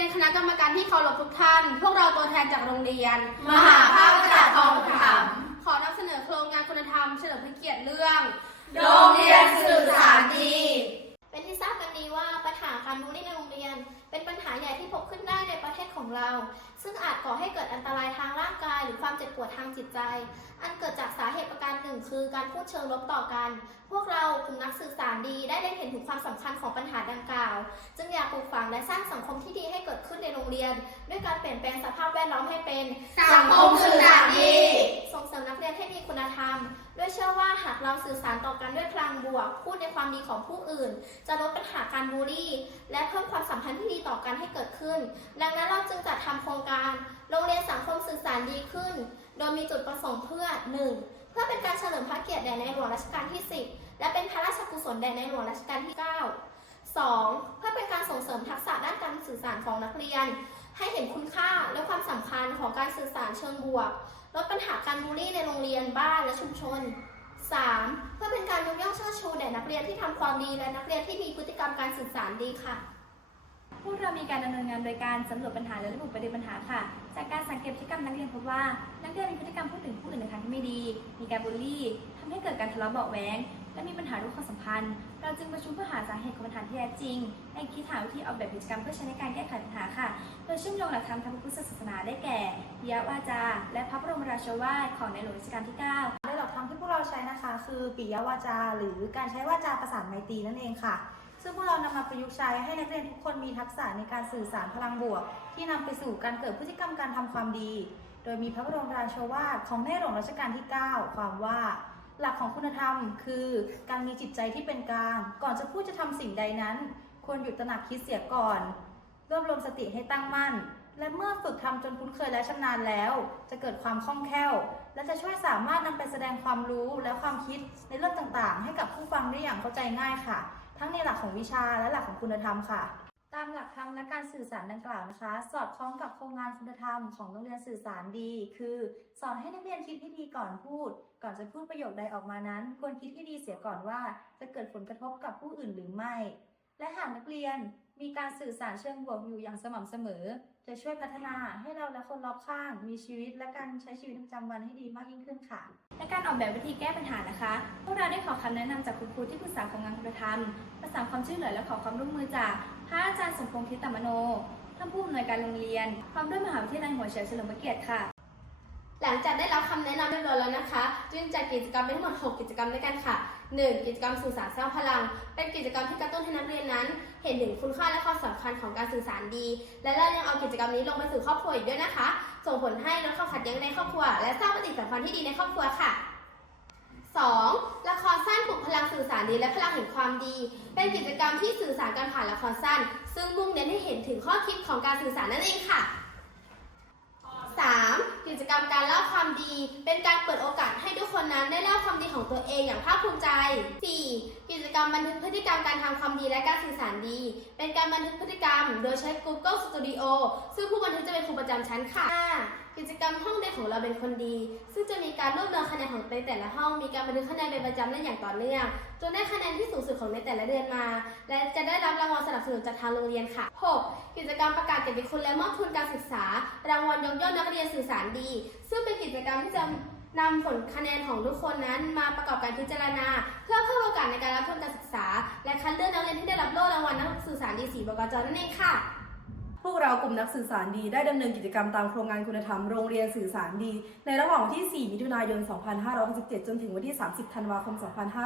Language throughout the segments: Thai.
รียนคณะกรรมการที่เคารพทุกท่าน พวกเราตัวแทนจากโรงเรียน มหาภาควิชาทองอุปถัมภ์ขอนำเสนอโครงงานคุณธรรมเฉลิมพระเกียรติเรื่อง โรงเรียนสื่อสารดี เป็นที่ทราบกันดีว่าปัญหาการบูลลี่ในโรงเรียน เป็นปัญหาใหญ่ที่พบขึ้นได้ในประเทศของเรา ซึ่งอาจก่อให้เกิดอันตรายทางร่างกาย หรือความเจ็บปวดทางจิตใจ อันเกิดจากสาเหตุประการ การพูดเชิงลบต่อกัน พวกเรากลุ่มนักสื่อสารดีได้เล็งเห็นถึงความสำคัญของปัญหาดังกล่าว จึงอยากปลูกฝังและสร้างสังคมที่ดีให้เกิดขึ้นในโรงเรียน ด้วยการเปลี่ยนแปลงสภาพแวดล้อมให้เป็นสังคมสื่อสารดี ส่งเสริมนักเรียนให้มีคุณธรรม ด้วยเชื่อว่าหากเราสื่อสารต่อกันด้วยพลังบวก พูดในความดีของผู้อื่น จะลดปัญหาการบูลลี่ และเพิ่มความสัมพันธ์ที่ดีต่อกันให้เกิดขึ้น ดังนั้นเราจึงจัดทำโครงการ โรงเรียนสังคมสื่อสารดีขึ้น โดยมีจุดประสงค์เพื่อ 1. เพื่อเป็นการเฉลิมพระเกียรติแด่ในหลวงรัชกาลที่ 10 และเป็นพระราชกุศลแด่ในหลวงรัชกาลที่ 9 2. เพื่อเป็นการส่งเสริมทักษะด้านการสื่อสารของนักเรียน ให้เห็นคุณค่าและความสำคัญของการสื่อสารเชิงบวก ลดปัญหาการบูลลี่ในโรงเรียนบ้านและชุมชน 3. เพื่อเป็นการยกย่องเชิดชูแด่นักเรียนที่ทำความดีและนักเรียนที่มีพฤติกรรมการสื่อสารดีค่ะ พวกเรามีการดำเนินงานโดยการสำรวจปัญหาและระบุประเด็นปัญหาค่ะ จากการสังเกตพฤติกรรมนักเรียนพบว่า นักเรียนมีพฤติกรรมพูดถึงผู้อื่นในทางที่ไม่ดี มีการบูลลี่ทำให้เกิดการทะเลาะเบาะแว้ง และมีปัญหาด้วยความสัมพันธ์ เราจึงประชุมเพื่อหาสาเหตุของปัญหาที่แท้จริง และคิดหาวิธีออกแบบกิจกรรมเพื่อใช้ในการแก้ไขปัญหาค่ะ โดยเชื่อมโยงหลักธรรมทางพระพุทธศาสนาได้แก่ยะวาจา และพระบรมราชวาทของในหลวงรัชกาลที่9โดยหลักธรรมที่พวกเราใช้นะคะ คือปิยวาจา หรือการใช้วาจาประสานไมตรีนั่นเองค่ะ ซึ่งพวกเรานำมาประยุกต์ใช้ให้นักเรียนทุกคนมีทักษะในการสื่อสารพลังบวก ที่นำไปสู่การเกิดพฤติกรรมการทำความดี โดยมีพระบรมราโชวาทของในหลวงรัชกาลที่ 9 ความว่า หลักของคุณธรรม คือการมีจิตใจที่เป็นกลาง ก่อนจะพูดจะทำสิ่งใดนั้น ควรหยุดตระหนักคิดเสียก่อน รวบรวมสติให้ตั้งมั่น และเมื่อฝึกทำจนคุ้นเคยและชำนาญแล้ว จะเกิดความคล่องแคล่ว และจะช่วยสามารถนำไปแสดงความรู้และความคิดในเรื่องต่างๆ ให้กับผู้ฟังได้อย่างเข้าใจง่ายค่ะ ทั้งในหลักของวิชาและหลักของคุณธรรมค่ะ ตามหลักธรรมและการสื่อสารดังกล่าวนะคะ สอดคล้องกับโครงงานคุณธรรมของโรงเรียนสื่อสารดี คือ สอนให้นักเรียนคิดให้ดีก่อนพูด ก่อนจะพูดประโยคใดออกมานั้น ควรคิดให้ดีเสียก่อนว่า จะเกิดผลกระทบกับผู้อื่นหรือไม่ และหากนักเรียน มีการสื่อสารเชิงบวกอยู่อย่างสม่ำเสมอ จะช่วยพัฒนาให้เราและคนรอบข้าง มีชีวิตและการใช้ชีวิตประจำวันให้ดีมากยิ่งขึ้นค่ะ และการออกแบบวิธีแก้ปัญหานะคะ พวกเราได้ขอคำแนะนำจากคุณครูที่ปรึกษาของงานคุณธรรม ประสานความช่วยเหลือและขอความร่วมมือจากพระอาจารย์สมพงษ์ทิตมโนท่านผู้อำนวยการโรงเรียนพร้อมด้วยมหาวิทยาลัยหัวเฉียวเฉลิมพระเกียรติค่ะ หลังจากได้รับคำแนะนำเรียบร้อยแล้วนะคะ จึงจัดกิจกรรมไปทั้งหมด 6 กิจกรรมด้วยกันค่ะ 1. กิจกรรมสื่อสารสร้างพลัง เป็นกิจกรรมที่กระตุ้นให้นักเรียนนั้น เห็นถึงคุณค่าและความสำคัญของการสื่อสารดี และเรายังเอากิจกรรมนี้ลงไปสู่ครอบครัวอีกด้วยนะคะ ส่งผลให้ลดความขัดแย้งในครอบครัว และสร้างปฏิสัมพันธ์ที่ดีในครอบครัวค่ะ 2. ละครสั้นปลุกพลังสื่อสารดีและพลังแห่งความดี เป็นกิจกรรมที่สื่อสารกันผ่านละครสั้น ซึ่งมุ่งเน้นให้เห็นถึงข้อคิดของการสื่อสารนั่นเองค่ะ 3. กิจกรรมการเล่าความดี เป็นการเปิดโอกาสให้ทุกคนนั้นได้เล่าความดีของตัวเองอย่างภาคภูมิใจ 4. กิจกรรมบันทึกพฤติกรรมการทำความดีและการสื่อสารดี เป็นการบันทึกพฤติกรรม โดยใช้ Google Studio ซึ่งผู้บันทึกจะเป็นครูประจำชั้นค่ะ 5. กิจกรรมห้องเรียนของเราเป็นคนดี ซึ่งจะมีการรวบรวมคะแนนของในแต่ละห้อง มีการบันทึกคะแนนเป็นประจำและอย่างต่อเนื่องจนได้คะแนนที่สูงสุดของในแต่ละเดือนมา และจะได้รับรางวัลสนับสนุนจากทางโรงเรียนค่ะ 6. กิจกรรมประกาศเกียรติคุณและมอบทุนการศึกษา รางวัลยกย่องนักเรียนสื่อสารดี ซึ่งเป็นกิจกรรมที่จะนำผลคะแนนของทุกคนนั้นมาประกอบการพิจารณา เพื่อเพิ่มโอกาสในการรับทุนการศึกษา และคัดเลือกนักเรียนที่ได้รับโล่รางวัลนักสื่อสารดีสีบกจนั่นเองค่ะ เรากลุ่มนักสื่อสารดีได้ดำเนินกิจกรรมตามโครงงานคุณธรรมโรงเรียนสื่อสารดี ในระหว่างวันที่ 4 มิถุนายน 2567 จนถึงวันที่ 30 ธันวาคม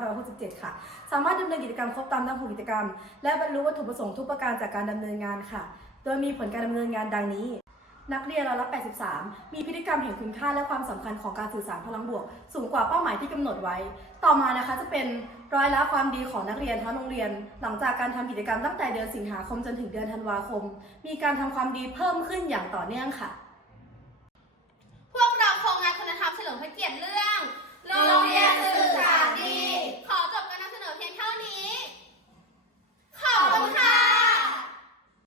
2567 ค่ะ สามารถดำเนินกิจกรรมครบตามทั้งหกกิจกรรม และบรรลุวัตถุประสงค์ทุกประการจากการดำเนินงานค่ะ โดยมีผลการดำเนินงานดังนี้ นักเรียนร้อยละ83 มีพฤติกรรมเห็นคุณค่าและความสำคัญของการสื่อสารพลังบวก สูงกว่าเป้าหมายที่กำหนดไว้ ต่อมานะคะจะเป็นร้อยละความดีของนักเรียนทั้งโรงเรียน หลังจากการทำกิจกรรมตั้งแต่เดือนสิงหาคมจนถึงเดือนธันวาคม มีการทำความดีเพิ่มขึ้นอย่างต่อเนื่องค่ะ พวกเราโครงงานคุณธรรมเฉลิมพระเกียรติเรื่อง